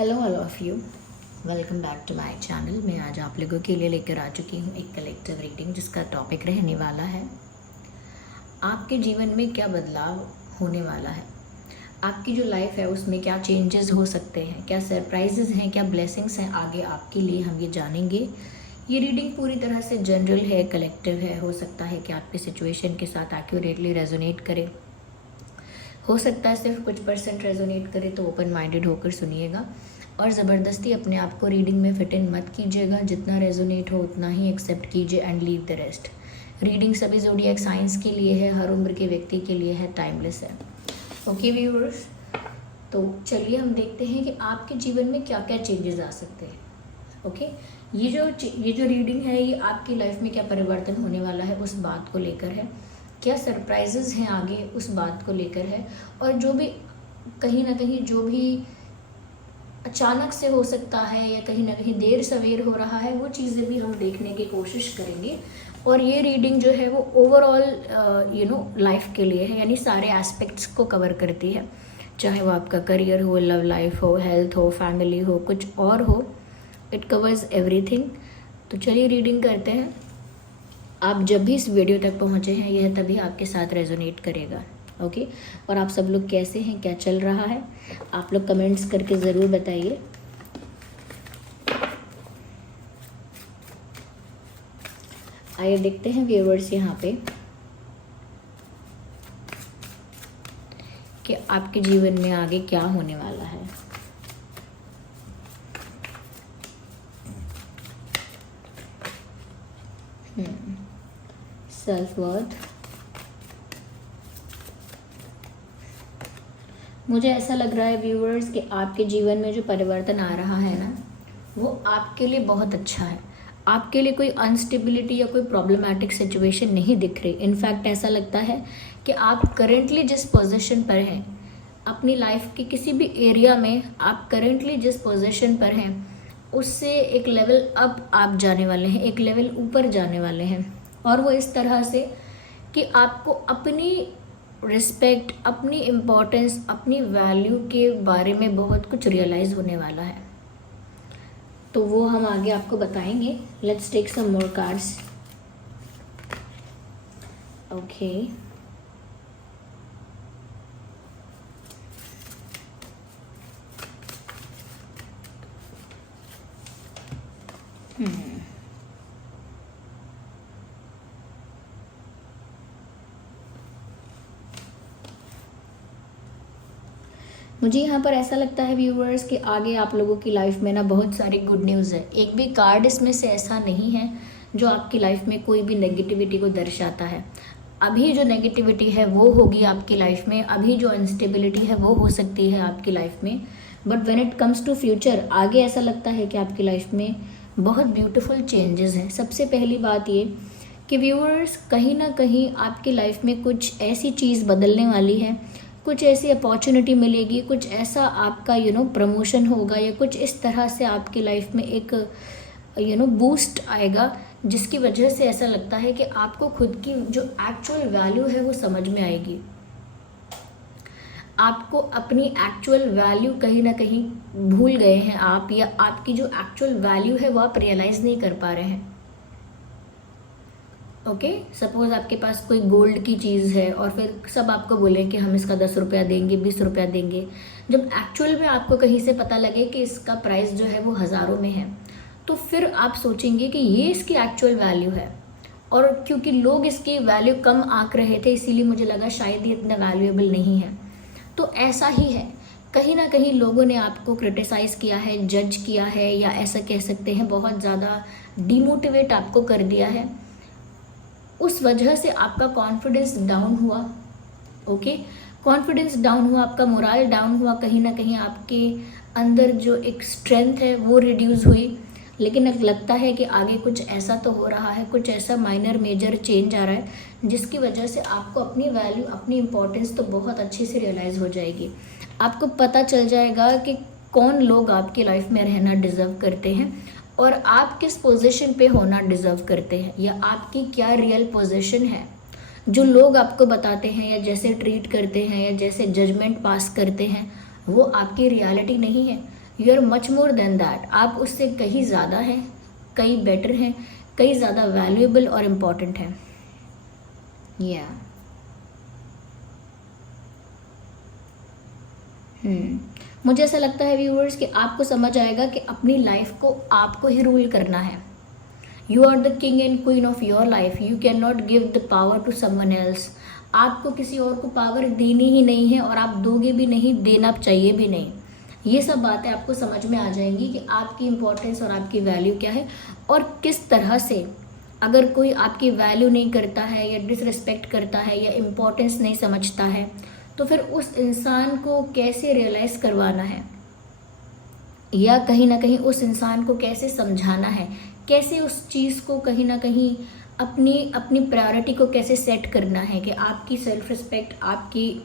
Hello all of you, welcome back to my channel. मैं आज आप लोगों के लिए लेकर आ चुकी हूँ एक कलेक्टिव रीडिंग जिसका टॉपिक रहने वाला है आपके जीवन में क्या बदलाव होने वाला है। आपकी जो लाइफ है उसमें क्या चेंजेस हो सकते हैं, क्या सरप्राइजेस हैं, क्या ब्लेसिंग्स हैं आगे आपके लिए, हम ये जानेंगे। ये रीडिंग पूरी तरह से जनरल है, कलेक्टिव है। हो सकता है कि आपके सिचुएशन के साथ एक्यूरेटली रेजोनेट करे, हो सकता है सिर्फ कुछ परसेंट रेजोनेट करे, तो ओपन माइंडेड होकर सुनिएगा और ज़बरदस्ती अपने आप को रीडिंग में फिट इन मत कीजिएगा। जितना रेजोनेट हो उतना ही एक्सेप्ट कीजिए and leave the rest. Reading सभी ज़ोडिएक साइंस के लिए है, हर उम्र के व्यक्ति के लिए है, टाइमलेस है। ओके व्यूअर्स, तो चलिए हम देखते हैं कि आपके जीवन में क्या क्या चेंजेस आ सकते हैं। ओके, ये जो रीडिंग है ये आपकी लाइफ में क्या परिवर्तन होने वाला है उस बात को लेकर है, क्या सरप्राइजेज हैं आगे उस बात को लेकर है, और जो भी कहीं ना कहीं जो भी अचानक से हो सकता है या कहीं ना कहीं देर सवेर हो रहा है, वो चीज़ें भी हम देखने की कोशिश करेंगे। और ये रीडिंग जो है वो ओवरऑल लाइफ के लिए है, यानी सारे एस्पेक्ट्स को कवर करती है, चाहे वो आपका करियर हो, लव लाइफ हो, हेल्थ हो, फैमिली हो, कुछ और हो। It covers everything. तो चलिए रीडिंग करते हैं। आप जब भी इस वीडियो तक पहुँचे हैं यह तभी आपके साथ रेजोनेट करेगा। ओके, और आप सब लोग कैसे हैं, क्या चल रहा है, आप लोग कमेंट्स करके ज़रूर बताइए। आइए देखते हैं व्यूअर्स यहाँ पे कि आपके जीवन में आगे क्या होने वाला है। Self worth. मुझे ऐसा लग रहा है व्यूअर्स कि आपके जीवन में जो परिवर्तन आ रहा है ना, वो आपके लिए बहुत अच्छा है। आपके लिए कोई अनस्टेबिलिटी या कोई प्रॉब्लमैटिक सिचुएशन नहीं दिख रही। इनफैक्ट ऐसा लगता है कि आप करेंटली जिस पोजीशन पर हैं अपनी लाइफ के किसी भी एरिया में, आप करेंटली जिस पोजीशन पर हैं उससे एक लेवल अप आप जाने वाले हैं, एक लेवल ऊपर जाने वाले हैं। और वो इस तरह से कि आपको अपनी रिस्पेक्ट, अपनी इम्पोर्टेंस, अपनी वैल्यू के बारे में बहुत कुछ रियलाइज़ होने वाला है। तो वो हम आगे आपको बताएंगे। Let's take some more cards. Okay, मुझे यहाँ पर ऐसा लगता है व्यूवर्स कि आगे आप लोगों की लाइफ में ना बहुत सारी गुड न्यूज़ है। एक भी कार्ड इसमें से ऐसा नहीं है जो आपकी लाइफ में कोई भी नेगेटिविटी को दर्शाता है। अभी जो नेगेटिविटी है वो होगी आपकी लाइफ में, अभी जो अनस्टेबिलिटी है वो हो सकती है आपकी लाइफ में, but when it comes to future आगे ऐसा लगता है कि आपकी लाइफ में बहुत ब्यूटीफुल चेंजेस हैं। सबसे पहली बात ये कि व्यूअर्स कहीं ना कहीं आपकी लाइफ में कुछ ऐसी चीज़ बदलने वाली है, कुछ ऐसी अपॉर्चुनिटी मिलेगी, कुछ ऐसा आपका प्रमोशन होगा, या कुछ इस तरह से आपकी लाइफ में एक बूस्ट आएगा जिसकी वजह से ऐसा लगता है कि आपको खुद की जो एक्चुअल वैल्यू है वो समझ में आएगी। आपको अपनी एक्चुअल वैल्यू कहीं ना कहीं भूल गए हैं आप, या आपकी जो एक्चुअल वैल्यू है वो आप रियलाइज़ नहीं कर पा रहे हैं। ओके, सपोज आपके पास कोई गोल्ड की चीज़ है और फिर सब आपको बोले कि हम इसका 10 रुपया देंगे, 20 रुपया देंगे। जब एक्चुअल में आपको कहीं से पता लगे कि इसका प्राइस जो है वो हज़ारों में है, तो फिर आप सोचेंगे कि ये इसकी एक्चुअल वैल्यू है। और क्योंकि लोग इसकी वैल्यू कम आंक रहे थे इसीलिए मुझे लगा शायद ये इतना वैल्यूएबल नहीं है। तो ऐसा ही है, कहीं ना कहीं लोगों ने आपको क्रिटिसाइज़ किया है, जज किया है, या ऐसा कह सकते हैं बहुत ज़्यादा डिमोटिवेट आपको कर दिया है। उस वजह से आपका कॉन्फिडेंस डाउन हुआ। ओके, कॉन्फिडेंस डाउन हुआ, आपका मोरल डाउन हुआ, कहीं ना कहीं आपके अंदर जो एक स्ट्रेंथ है वो रिड्यूस हुई। लेकिन अब लगता है कि आगे कुछ ऐसा तो हो रहा है, कुछ ऐसा माइनर मेजर चेंज आ रहा है जिसकी वजह से आपको अपनी वैल्यू, अपनी इम्पोर्टेंस तो बहुत अच्छे से रियलाइज़ हो जाएगी। आपको पता चल जाएगा कि कौन लोग आपकी लाइफ में रहना डिज़र्व करते हैं और आप किस पोजीशन पे होना डिज़र्व करते हैं, या आपकी क्या रियल पोजीशन है। जो लोग आपको बताते हैं या जैसे ट्रीट करते हैं या जैसे जजमेंट पास करते हैं वो आपकी रियलिटी नहीं है। You are much more than that. आप उससे कहीं ज़्यादा हैं, कहीं बेटर हैं, कहीं ज़्यादा वैल्यूएबल और इम्पॉर्टेंट हैं। या मुझे ऐसा लगता है व्यूअर्स कि आपको समझ आएगा कि अपनी लाइफ को आपको ही रूल करना है। You are the king and queen of your life, you can not give the power to someone else. आपको किसी और को पावर देनी ही नहीं है और आप दोगे भी नहीं, देना चाहिए भी नहीं। ये सब बातें आपको समझ में आ जाएंगी कि आपकी इम्पोर्टेंस और आपकी वैल्यू क्या है, और किस तरह से अगर कोई आपकी वैल्यू नहीं करता है या डिसरिस्पेक्ट करता है या इम्पोर्टेंस नहीं समझता है, तो फिर उस इंसान को कैसे रियलाइज़ करवाना है, या कहीं ना कहीं उस इंसान को कैसे समझाना है, कैसे उस चीज़ को कहीं ना कहीं अपनी अपनी प्रायोरिटी को कैसे सेट करना है कि आपकी सेल्फ रिस्पेक्ट, आपकी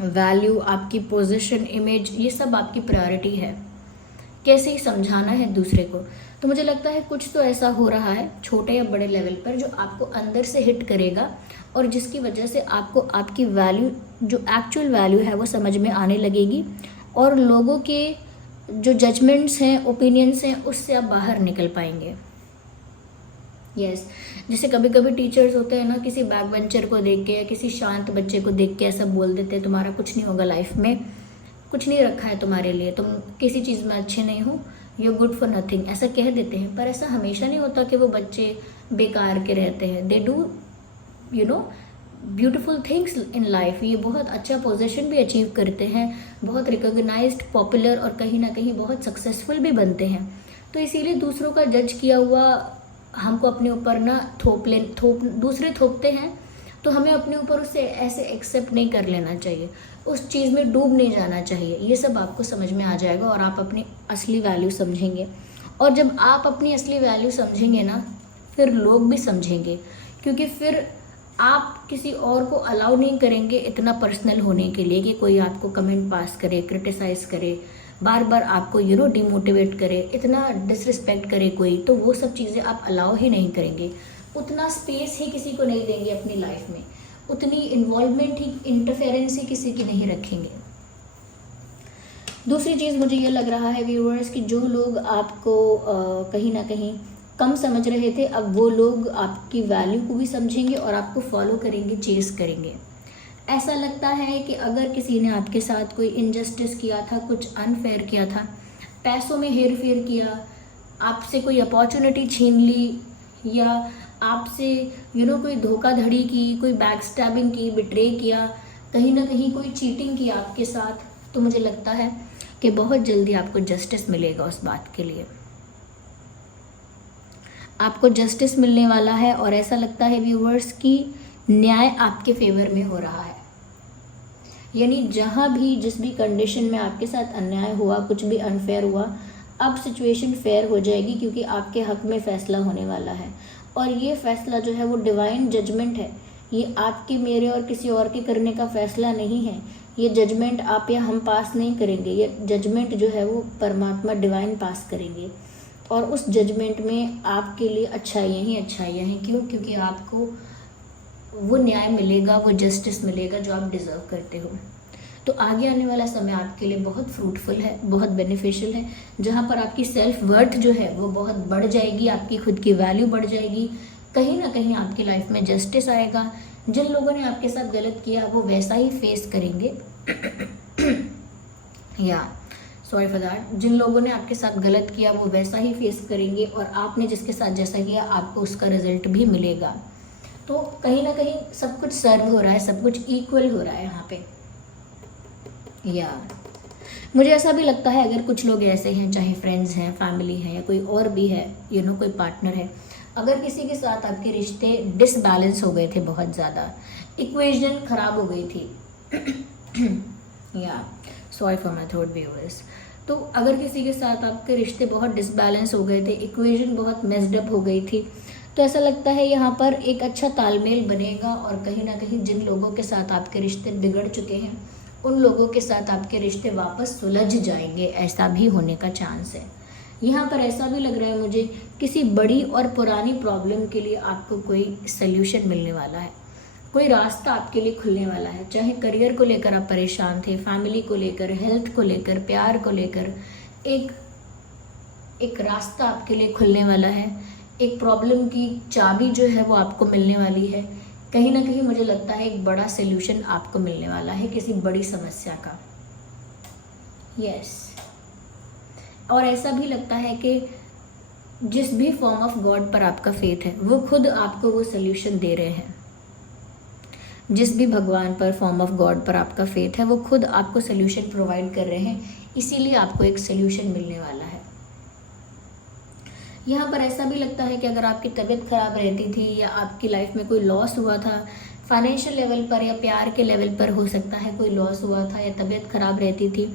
वैल्यू, आपकी पोजीशन, इमेज, ये सब आपकी प्रायोरिटी है, कैसे ही समझाना है दूसरे को। तो मुझे लगता है कुछ तो ऐसा हो रहा है छोटे या बड़े लेवल पर जो आपको अंदर से हिट करेगा, और जिसकी वजह से आपको आपकी वैल्यू, जो एक्चुअल वैल्यू है, वो समझ में आने लगेगी, और लोगों के जो जजमेंट्स हैं, ओपिनियंस हैं, उससे आप बाहर निकल पाएंगे। यस, जैसे कभी कभी टीचर्स होते हैं ना, किसी बैक बेंचर को देख के या किसी शांत बच्चे को देख के ऐसा बोल देते हैं, तुम्हारा कुछ नहीं होगा लाइफ में, कुछ नहीं रखा है तुम्हारे लिए, तुम किसी चीज़ में अच्छे नहीं हो, यू गुड फॉर नथिंग, ऐसा कह देते हैं। पर ऐसा हमेशा नहीं होता कि वो बच्चे बेकार के रहते हैं। They do beautiful things in life. ये बहुत अच्छा पोजीशन भी अचीव करते हैं, बहुत रिकॉग्नाइज्ड, पॉपुलर, और कहीं ना कहीं बहुत सक्सेसफुल भी बनते हैं। तो इसीलिए दूसरों का जज किया हुआ हमको अपने ऊपर ना दूसरे थोपते हैं, तो हमें अपने ऊपर उसे ऐसे एक्सेप्ट नहीं कर लेना चाहिए, उस चीज़ में डूब नहीं जाना चाहिए। ये सब आपको समझ में आ जाएगा और आप अपनी असली वैल्यू समझेंगे। और जब आप अपनी असली वैल्यू समझेंगे ना, फिर लोग भी समझेंगे, क्योंकि फिर आप किसी और को अलाउ नहीं करेंगे इतना पर्सनल होने के लिए कि कोई आपको कमेंट पास करे, क्रिटिसाइज़ करे, बार बार आपको डिमोटिवेट करे, इतना डिसरिस्पेक्ट करे कोई, तो वो सब चीज़ें आप अलाउ ही नहीं करेंगे। उतना स्पेस ही किसी को नहीं देंगे अपनी लाइफ में, उतनी इन्वॉल्वमेंट ही, इंटरफेरेंस ही किसी की नहीं रखेंगे। दूसरी चीज़ मुझे ये लग रहा है व्यूअर्स कि जो लोग आपको कहीं ना कहीं कम समझ रहे थे, अब वो लोग आपकी वैल्यू को भी समझेंगे और आपको फॉलो करेंगे, चेस करेंगे। ऐसा लगता है कि अगर किसी ने आपके साथ कोई इनजस्टिस किया था, कुछ अनफेयर किया था, पैसों में हेर फेर किया, आपसे कोई अपॉर्चुनिटी छीन ली, या आपसे कोई धोखाधड़ी की, कोई बैक स्टैबिंग की, बिट्रे किया, कहीं ना कहीं कोई चीटिंग की आपके साथ, तो मुझे लगता है कि बहुत जल्दी आपको जस्टिस मिलेगा उस बात के लिए। आपको जस्टिस मिलने वाला है, और ऐसा लगता है व्यूवर्स कि न्याय आपके फेवर में हो रहा है। यानी जहाँ भी, जिस भी कंडीशन में आपके साथ अन्याय हुआ, कुछ भी अनफेयर हुआ, अब सिचुएशन फेयर हो जाएगी, क्योंकि आपके हक में फ़ैसला होने वाला है। और ये फ़ैसला जो है वो डिवाइन जजमेंट है। ये आपके, मेरे और किसी और के करने का फ़ैसला नहीं है। ये जजमेंट आप या हम पास नहीं करेंगे, ये जजमेंट जो है वो परमात्मा डिवाइन पास करेंगे। और उस जजमेंट में आपके लिए अच्छाइयाँ ही अच्छाइयाँ हैं। क्यों? क्योंकि आपको वो न्याय मिलेगा, वो जस्टिस मिलेगा जो आप डिज़र्व करते हो। तो आगे आने वाला समय आपके लिए बहुत फ्रूटफुल है, बहुत बेनिफिशियल है, जहाँ पर आपकी सेल्फ वर्थ जो है वो बहुत बढ़ जाएगी, आपकी खुद की वैल्यू बढ़ जाएगी। कहीं ना कहीं आपकी लाइफ में जस्टिस आएगा। जिन लोगों ने आपके साथ गलत किया वो वैसा ही फेस करेंगे या सॉरी फॉर दैट, जिन लोगों ने आपके साथ गलत किया वो वैसा ही फेस करेंगे, और आपने जिसके साथ जैसा किया आपको उसका रिजल्ट भी मिलेगा। तो कहीं ना कहीं सब कुछ सर्व हो रहा है, सब कुछ इक्वल हो रहा है यहाँ पे। या मुझे ऐसा भी लगता है, अगर कुछ लोग ऐसे हैं, चाहे फ्रेंड्स हैं, फैमिली हैं, या कोई और भी है, कोई पार्टनर है, अगर किसी के साथ आपके रिश्ते डिसबैलेंस हो गए थे, बहुत ज़्यादा इक्वेशन ख़राब हो गई थी या sorry for my throat viewers, तो अगर किसी के साथ आपके रिश्ते बहुत डिसबैलेंस हो गए थे, इक्वेशन बहुत मेस्ड अप हो गई थी, तो ऐसा लगता है यहाँ पर एक अच्छा तालमेल बनेगा, और कहीं ना कहीं जिन लोगों के साथ आपके रिश्ते बिगड़ चुके हैं उन लोगों के साथ आपके रिश्ते वापस सुलझ जाएंगे। ऐसा भी होने का चांस है। यहाँ पर ऐसा भी लग रहा है मुझे, किसी बड़ी और पुरानी प्रॉब्लम के लिए आपको कोई सल्यूशन मिलने वाला है, कोई रास्ता आपके लिए खुलने वाला है। चाहे करियर को लेकर आप परेशान थे, फैमिली को लेकर, हेल्थ को लेकर, प्यार को लेकर, एक एक रास्ता आपके लिए खुलने वाला है, एक प्रॉब्लम की चाबी जो है वो आपको मिलने वाली है। कहीं ना कहीं मुझे लगता है एक बड़ा सल्यूशन आपको मिलने वाला है किसी बड़ी समस्या का। यस, और ऐसा भी लगता है कि जिस भी फॉर्म ऑफ गॉड पर आपका फेथ है वो खुद आपको वो सल्यूशन दे रहे हैं। जिस भी भगवान पर, फॉर्म ऑफ गॉड पर आपका फेथ है, वो खुद आपको सल्यूशन प्रोवाइड कर रहे हैं, इसीलिए आपको एक सल्यूशन मिलने वाला है। यहाँ पर ऐसा भी लगता है कि अगर आपकी तबीयत खराब रहती थी या आपकी लाइफ में कोई लॉस हुआ था, फाइनेंशियल लेवल पर या प्यार के लेवल पर हो सकता है कोई लॉस हुआ था या तबीयत खराब रहती थी,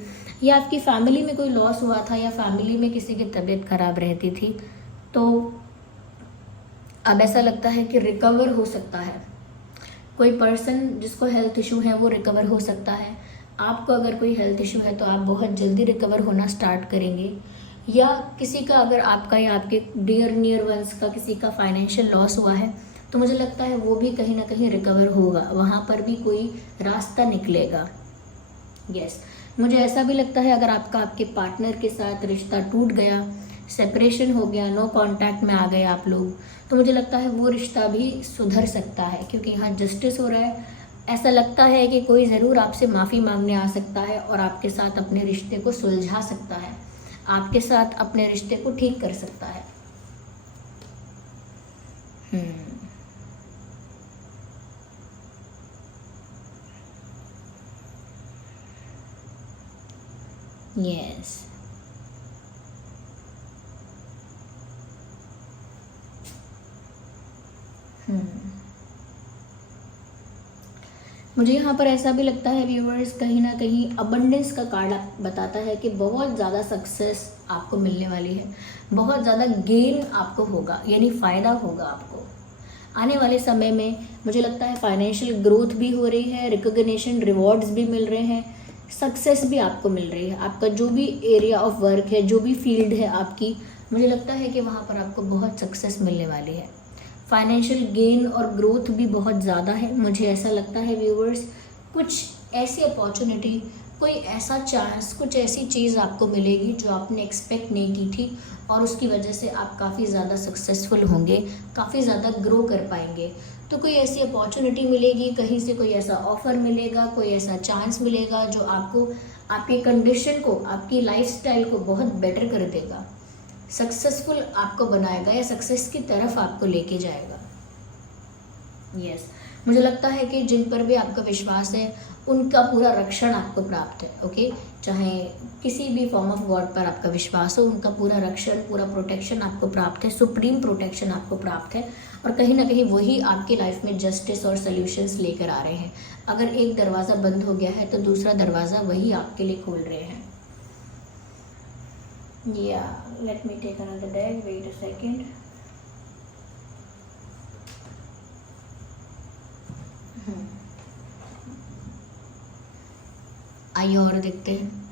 या आपकी फैमिली में कोई लॉस हुआ था या फैमिली में किसी की तबीयत खराब रहती थी, तो अब ऐसा लगता है कि रिकवर हो सकता है। कोई पर्सन जिसको हेल्थ इशू है वो रिकवर हो सकता है। आपको अगर कोई हेल्थ इशू है तो आप बहुत जल्दी रिकवर होना स्टार्ट करेंगे। या किसी का, अगर आपका या आपके डियर नियर वंस का किसी का फाइनेंशियल लॉस हुआ है तो मुझे लगता है वो भी कहीं ना कहीं रिकवर होगा, वहाँ पर भी कोई रास्ता निकलेगा। यस, मुझे ऐसा भी लगता है अगर आपका आपके पार्टनर के साथ रिश्ता टूट गया, सेपरेशन हो गया, नो कांटेक्ट में आ गए आप लोग, तो मुझे लगता है वो रिश्ता भी सुधर सकता है, क्योंकि यहाँ जस्टिस हो रहा है। ऐसा लगता है कि कोई ज़रूर आपसे माफ़ी मांगने आ सकता है और आपके साथ अपने रिश्ते को सुलझा सकता है, आपके साथ अपने रिश्ते को ठीक कर सकता है। यस, मुझे यहाँ पर ऐसा भी लगता है व्यूवर्स, कहीं ना कहीं अबंडेंस का कार्ड बताता है कि बहुत ज़्यादा सक्सेस आपको मिलने वाली है, बहुत ज़्यादा गेन आपको होगा, यानी फ़ायदा होगा आपको आने वाले समय में। मुझे लगता है फाइनेंशियल ग्रोथ भी हो रही है, रिकॉग्निशन, रिवॉर्ड्स भी मिल रहे हैं, सक्सेस भी आपको मिल रही है। आपका जो भी एरिया ऑफ वर्क है, जो भी फील्ड है आपकी, मुझे लगता है कि वहाँ पर आपको बहुत सक्सेस मिलने वाली है। फाइनेंशियल गेन और ग्रोथ भी बहुत ज़्यादा है। मुझे ऐसा लगता है व्यूवर्स, कुछ ऐसी अपॉर्चुनिटी, कोई ऐसा चांस, कुछ ऐसी चीज़ आपको मिलेगी जो आपने एक्सपेक्ट नहीं की थी और उसकी वजह से आप काफ़ी ज़्यादा सक्सेसफुल होंगे, काफ़ी ज़्यादा ग्रो कर पाएंगे। तो कोई ऐसी अपॉर्चुनिटी मिलेगी, कहीं से कोई ऐसा ऑफ़र मिलेगा, कोई ऐसा चांस मिलेगा जो आपको, आपकी कंडीशन को, आपकी लाइफस्टाइल को बहुत बेटर कर देगा, सक्सेसफुल आपको बनाएगा या सक्सेस की तरफ आपको लेके जाएगा। यस, मुझे लगता है कि जिन पर भी आपका विश्वास है उनका पूरा रक्षण आपको प्राप्त है। ओके, चाहे किसी भी फॉर्म ऑफ गॉड पर आपका विश्वास हो, उनका पूरा रक्षण, पूरा प्रोटेक्शन आपको प्राप्त है, सुप्रीम प्रोटेक्शन आपको प्राप्त है। और कहीं ना कहीं वही आपकी लाइफ में जस्टिस और सॉल्यूशंस लेकर आ रहे हैं। अगर एक दरवाज़ा बंद हो गया है तो दूसरा दरवाज़ा वही आपके लिए खोल रहे हैं। Yeah, let me take another deck. Wait a second. आइए और देखते हैं।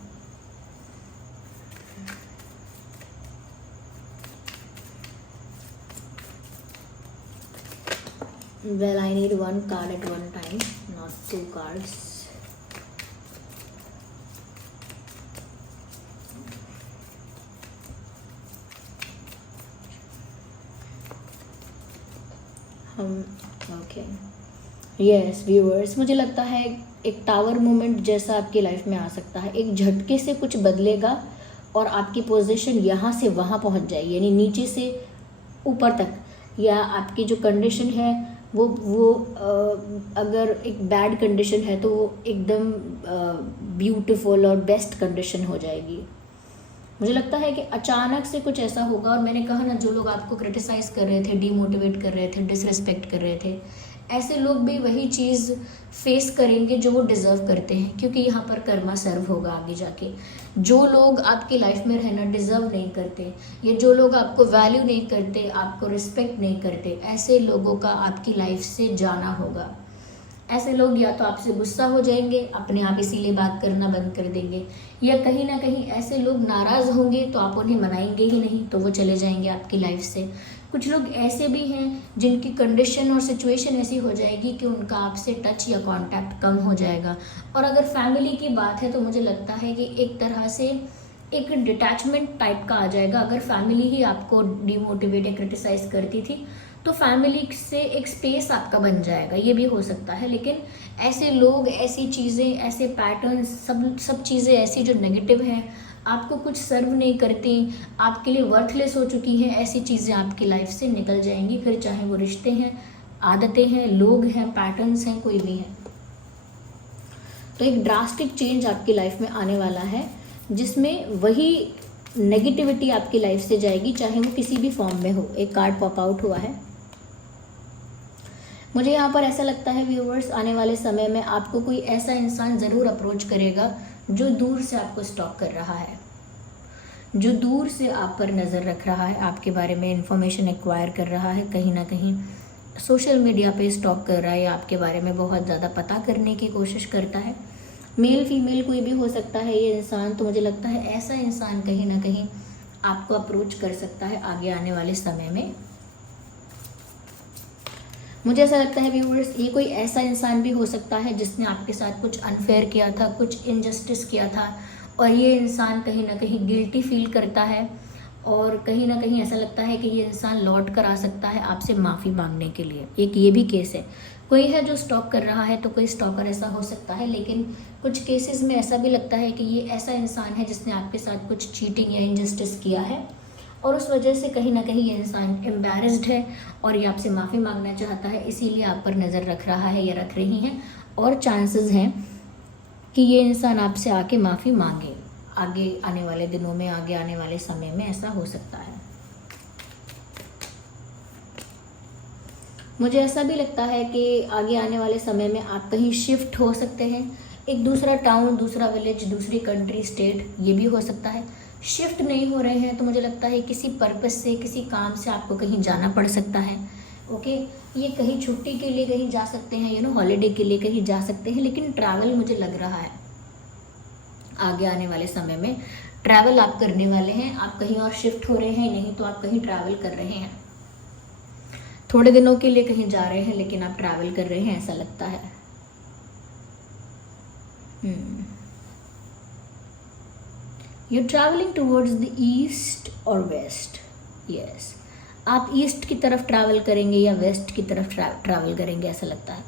Well, I need one card at one time, not two cards. Okay, yes viewers, मुझे लगता है एक टावर मोमेंट जैसा आपकी लाइफ में आ सकता है। एक झटके से कुछ बदलेगा और आपकी पोजीशन यहाँ से वहाँ पहुँच जाएगी, यानी नीचे से ऊपर तक, या आपकी जो कंडीशन है वो अगर एक बैड कंडीशन है तो वो एकदम ब्यूटीफुल और बेस्ट कंडीशन हो जाएगी। मुझे लगता है कि अचानक से कुछ ऐसा होगा, और मैंने कहा ना, जो लोग आपको क्रिटिसाइज़ कर रहे थे, डीमोटिवेट कर रहे थे, डिसरिस्पेक्ट कर रहे थे, ऐसे लोग भी वही चीज़ फेस करेंगे जो वो डिज़र्व करते हैं, क्योंकि यहाँ पर कर्मा सर्व होगा आगे जाके। जो लोग आपकी लाइफ में रहना डिज़र्व नहीं करते, या जो लोग आपको वैल्यू नहीं करते, आपको रिस्पेक्ट नहीं करते, ऐसे लोगों का आपकी लाइफ से जाना होगा। ऐसे लोग या तो आपसे गुस्सा हो जाएंगे, अपने आप इसीलिए बात करना बंद कर देंगे, या कहीं ना कहीं ऐसे लोग नाराज़ होंगे तो आप उन्हें मनाएंगे ही नहीं, तो वो चले जाएंगे आपकी लाइफ से। कुछ लोग ऐसे भी हैं जिनकी कंडीशन और सिचुएशन ऐसी हो जाएगी कि उनका आपसे टच या कांटेक्ट कम हो जाएगा। और अगर फैमिली की बात है तो मुझे लगता है कि एक तरह से एक डिटैचमेंट टाइप का आ जाएगा। अगर फैमिली ही आपको डिमोटिवेट या क्रिटिसाइज करती थी तो फैमिली से एक स्पेस आपका बन जाएगा, ये भी हो सकता है। लेकिन ऐसे लोग, ऐसी चीज़ें, ऐसे पैटर्न्स, सब चीज़ें ऐसी जो नेगेटिव हैं, आपको कुछ सर्व नहीं करती, आपके लिए वर्थलेस हो चुकी हैं, ऐसी चीज़ें आपकी लाइफ से निकल जाएंगी। फिर चाहे वो रिश्ते हैं, आदतें हैं, लोग हैं, पैटर्न्स हैं, कोई भी है। तो एक ड्रास्टिक चेंज आपकी लाइफ में आने वाला है, जिसमें वही नेगेटिविटी आपकी लाइफ से जाएगी, चाहे वो किसी भी फॉर्म में हो। एक कार्ड पॉप आउट हुआ है। मुझे यहाँ पर ऐसा लगता है व्यूअर्स, आने वाले समय में आपको कोई ऐसा इंसान ज़रूर अप्रोच करेगा जो दूर से आपको स्टॉक कर रहा है, जो दूर से आप पर नज़र रख रहा है, आपके बारे में इंफॉर्मेशन एक्वायर कर रहा है, कहीं ना कहीं सोशल मीडिया पे स्टॉक कर रहा है या आपके बारे में बहुत ज़्यादा पता करने की कोशिश करता है। मेल फीमेल कोई भी हो सकता है ये इंसान। तो मुझे लगता है ऐसा इंसान कहीं ना कहीं आपको अप्रोच कर सकता है आगे आने वाले समय में। मुझे ऐसा लगता है व्यूअर्स, ये कोई ऐसा इंसान भी हो सकता है जिसने आपके साथ कुछ अनफेयर किया था, कुछ इनजस्टिस किया था, और ये इंसान कहीं ना कहीं गिल्टी फील करता है, और कहीं ना कहीं ऐसा लगता है कि ये इंसान लौट कर आ सकता है आपसे माफ़ी मांगने के लिए। एक ये भी केस है, कोई है जो स्टॉक कर रहा है, तो कोई स्टॉकर ऐसा हो सकता है। लेकिन कुछ केसेस में ऐसा भी लगता है कि ये ऐसा इंसान है जिसने आपके साथ कुछ चीटिंग या इनजस्टिस किया है, और उस वजह से कहीं ना कहीं ये इंसान एम्बैरेस्ड है और ये आपसे माफ़ी मांगना चाहता है, इसीलिए आप पर नज़र रख रहा है या रख रही हैं। और चांसेस हैं कि ये इंसान आपसे आके माफ़ी मांगे आगे आने वाले दिनों में, आगे आने वाले समय में, ऐसा हो सकता है। मुझे ऐसा भी लगता है कि आगे आने वाले समय में आप कहीं शिफ्ट हो सकते हैं, एक दूसरा टाउन, दूसरा विलेज, दूसरी कंट्री, स्टेट, ये भी हो सकता है। शिफ्ट नहीं हो रहे हैं तो मुझे लगता है किसी पर्पस से, किसी काम से आपको कहीं जाना पड़ सकता है। ओके, ये कहीं छुट्टी के लिए कहीं जा सकते हैं, हॉलीडे के लिए कहीं जा सकते हैं। लेकिन ट्रैवल मुझे लग रहा है आगे आने वाले समय में ट्रैवल आप करने वाले हैं। आप कहीं और शिफ्ट हो रहे हैं, नहीं तो आप कहीं ट्रैवल कर रहे हैं, थोड़े दिनों के लिए कहीं जा रहे हैं, लेकिन आप ट्रैवल कर रहे हैं, ऐसा लगता है। You're traveling towards the east or west? Yes. आप ईस्ट की तरफ ट्रैवल करेंगे या वेस्ट की तरफ ट्रैवल करेंगे, ऐसा लगता है।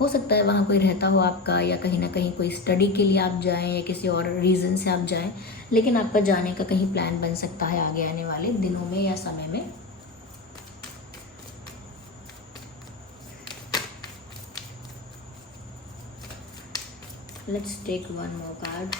हो सकता है वहाँ कोई रहता हो आपका, या कहीं ना कहीं कोई स्टडी के लिए आप जाएं या किसी और रीज़न से आप जाएं, लेकिन आपका जाने का कहीं प्लान बन सकता है आगे आने वाले दिनों में या समय में। Let's take one more card.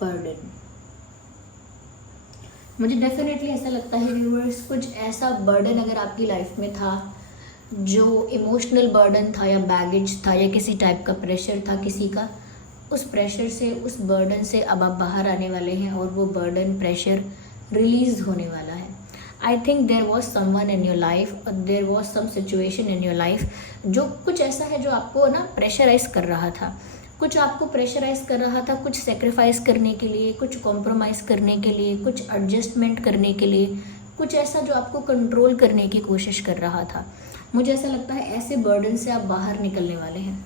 Burden. मुझे डेफिनेटली ऐसा लगता है व्यूअर्स, कुछ ऐसा बर्डन अगर आपकी लाइफ में था जो इमोशनल बर्डन था या बैगेज था या किसी टाइप का प्रेशर था किसी का, उस प्रेशर से, उस बर्डन से अब आप बाहर आने वाले हैं और वो बर्डन, प्रेशर रिलीज होने वाला है। I think there was someone in your life, और there was some situation in your life जो कुछ ऐसा है जो आपको प्रेशराइज कर रहा था, कुछ आपको प्रेशराइज कर रहा था, कुछ सेक्रीफाइस करने के लिए, कुछ कॉम्प्रोमाइज़ करने के लिए, कुछ एडजस्टमेंट करने के लिए, कुछ ऐसा जो आपको कंट्रोल करने की कोशिश कर रहा था। मुझे ऐसा लगता है ऐसे बर्डन से आप बाहर निकलने वाले हैं।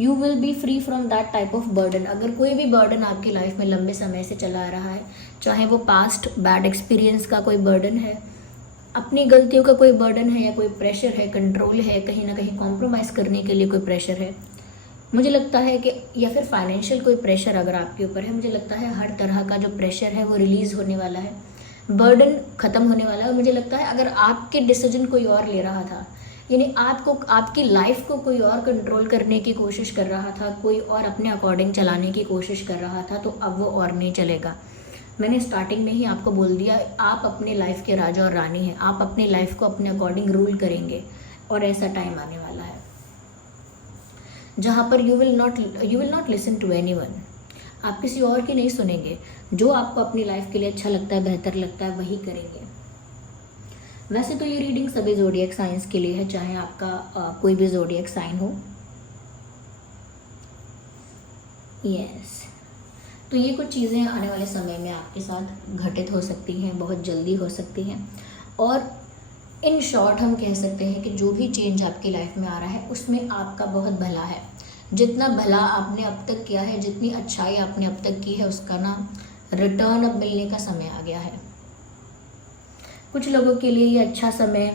You will be free from that type of burden. अगर कोई भी बर्डन आपकी लाइफ में लंबे समय से चला आ रहा है, चाहे वो पास्ट बैड एक्सपीरियंस का कोई बर्डन है, अपनी गलतियों का कोई बर्डन है, या कोई प्रेशर है, कंट्रोल है, कहीं ना कहीं कॉम्प्रोमाइज़ करने के लिए कोई प्रेशर है, मुझे लगता है कि, या फिर फाइनेंशियल कोई प्रेशर अगर आपके ऊपर है, मुझे लगता है हर तरह का जो प्रेशर है वो रिलीज़ होने वाला है, बर्डन ख़त्म होने वाला है। और मुझे लगता है अगर आपके डिसीजन कोई और ले रहा था, यानी आपको, आपकी लाइफ को कोई और कंट्रोल करने की कोशिश कर रहा था, कोई और अपने अकॉर्डिंग चलाने की कोशिश कर रहा था, तो अब वो और नहीं चलेगा। मैंने स्टार्टिंग में ही आपको बोल दिया, आप अपने लाइफ के राजा और रानी हैं, आप अपनी लाइफ को अपने अकॉर्डिंग रूल करेंगे, और ऐसा टाइम आने वाला है जहाँ पर you will not listen to anyone. आप किसी और की नहीं सुनेंगे, जो आपको अपनी लाइफ के लिए अच्छा लगता है, बेहतर लगता है, वही करेंगे। वैसे तो ये रीडिंग सभी ज़ोडिएक साइंस के लिए है, चाहे आपका कोई भी ज़ोडिएक साइन हो। यस, तो ये कुछ चीज़ें आने वाले समय में आपके साथ घटित हो सकती हैं, बहुत जल्दी हो सकती हैं। और इन शॉर्ट हम कह सकते हैं कि जो भी चेंज आपकी लाइफ में आ रहा है उसमें आपका बहुत भला है। जितना भला आपने अब तक किया है, जितनी अच्छाई आपने अब तक की है, उसका ना रिटर्न अब मिलने का समय आ गया है। कुछ लोगों के लिए ये अच्छा समय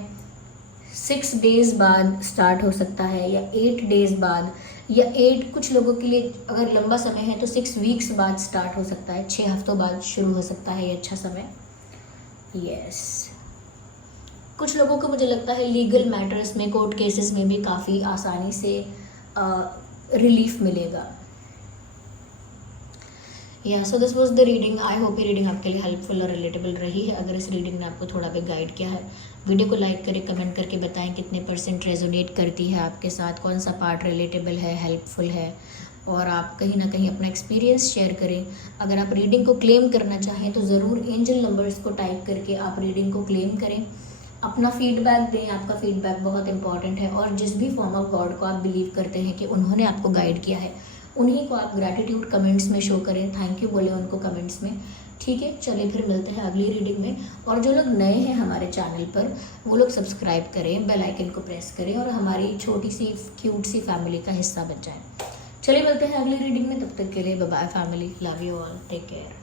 6 डेज़ बाद स्टार्ट हो सकता है, या 8 डेज़ बाद, या 8, कुछ लोगों के लिए अगर लंबा समय है तो 6 वीक्स बाद स्टार्ट हो सकता है, 6 हफ्तों बाद शुरू हो सकता है ये अच्छा समय। यस, कुछ लोगों को मुझे लगता है लीगल मैटर्स में, कोर्ट केसेस में भी काफ़ी आसानी से रिलीफ मिलेगा। या so this was the reading. I hope ये रीडिंग आपके लिए हेल्पफुल और रिलेटेबल रही है। अगर इस रीडिंग ने आपको थोड़ा भी गाइड किया है, वीडियो को लाइक करें, कमेंट करके बताएं कितने % रेजोनेट करती है आपके साथ, कौन सा पार्ट रिलेटेबल है, हेल्पफुल है, और आप कहीं ना कहीं अपना एक्सपीरियंस शेयर करें। अगर आप रीडिंग को क्लेम करना चाहें तो ज़रूर एंजल नंबर्स को टाइप करके आप रीडिंग को क्लेम करें, अपना फीडबैक दें। आपका फीडबैक बहुत इंपॉर्टेंट है। और जिस भी फॉर्म ऑफ गॉड को आप बिलीव करते हैं कि उन्होंने आपको गाइड किया है, उन्हीं को आप ग्रैटिट्यूड कमेंट्स में शो करें, थैंक यू बोले उनको कमेंट्स में। ठीक है, चलिए फिर मिलते हैं अगली रीडिंग में। और जो लोग नए हैं हमारे चैनल पर, वो लोग सब्सक्राइब करें, बेल आइकन को प्रेस करें और हमारी छोटी सी क्यूट सी फैमिली का हिस्सा बन जाएं। चलिए मिलते हैं अगली रीडिंग में, तब तक के लिए bye bye family, love you all, take care.